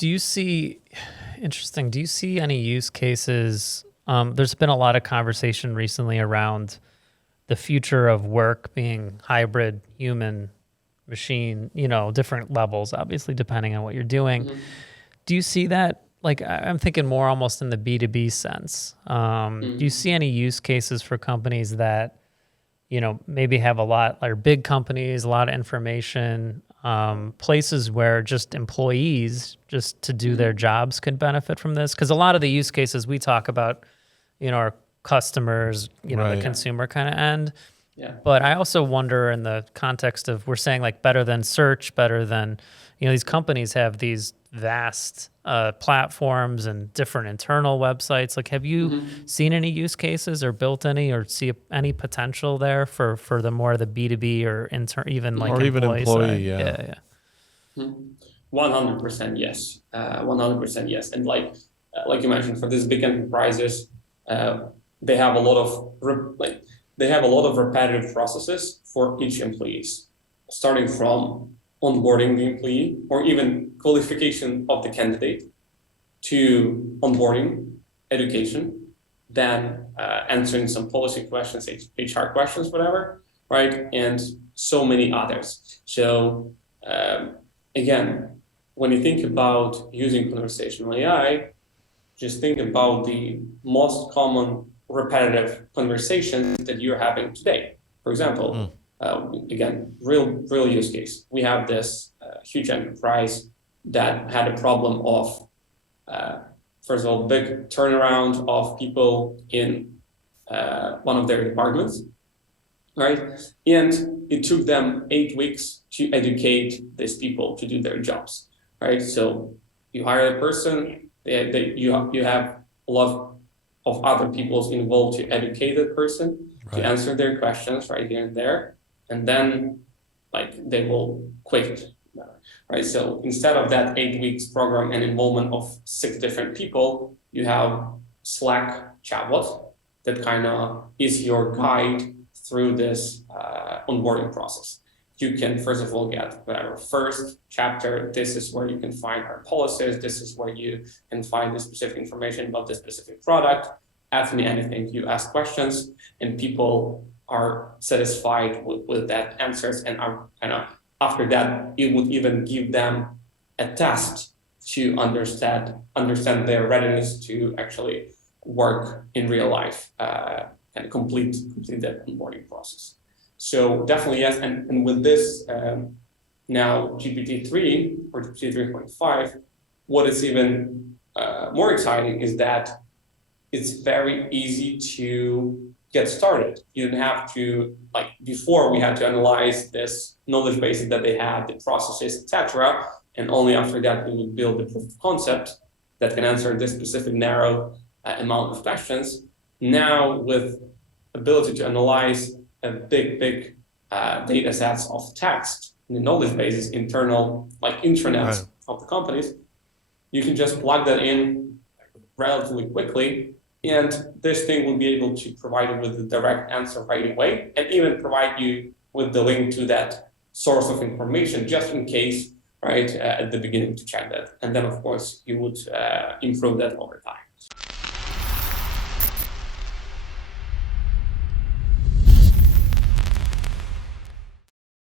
Do you see, interesting, do you see any use cases? There's been a lot of conversation recently around the future of work being hybrid, human, machine, different levels, obviously, depending on what you're doing. Mm-hmm. Do you see that? Like, I'm thinking more almost in the B2B sense. Do you see any use cases for companies that, maybe have a lot, or big companies, a lot of information, places where just employees, just to do their jobs, could benefit from this? Because a lot of the use cases we talk about, are customers, the Right. consumer kind of end. Yeah. But I also wonder, in the context of, we're saying like better than search, better than, these companies have these vast platforms and different internal websites. Like, have you seen any use cases or built any, or see any potential there for the more the B2B or even like Or even employee employee, side? yeah. Yeah. 100% yes. 100% yes. And like you mentioned, for these big enterprises, they have a lot of repetitive processes for each employees, starting from onboarding the employee or even qualification of the candidate to onboarding, education, then answering some policy questions, HR questions, whatever, right? And so many others. So again, when you think about using conversational AI, just think about the most common repetitive conversations that you're having today. For example, again, real use case. We have this huge enterprise that had a problem of, first of all, big turnaround of people in one of their departments, right? And it took them 8 weeks to educate these people to do their jobs, right? So you hire a person, you have a lot of other people involved to educate that person, to answer their questions right here and there, and then they will quit, right? So instead of that 8 weeks program and involvement of 6 different people, you have Slack chatbot that kind of is your guide through this onboarding process. You can, first of all, get whatever first chapter. This is where you can find our policies. This is where you can find the specific information about the specific product. Ask me anything. You ask questions, and people are satisfied with that answers. And are kind of after that, it would even give them a test to understand their readiness to actually work in real life and complete that onboarding process. So definitely yes, and with this now GPT-3 or GPT 3.5, what is even more exciting is that it's very easy to get started. You don't have to, before we had to analyze this knowledge base that they had, the processes, etc. And only after that we would build the proof of concept that can answer this specific narrow amount of questions. Now with ability to analyze a big data sets of text in the knowledge bases, internal, intranets of the companies, you can just plug that in relatively quickly, and this thing will be able to provide you with the direct answer right away, and even provide you with the link to that source of information just in case, right, at the beginning to check that. And then, of course, you would improve that over time.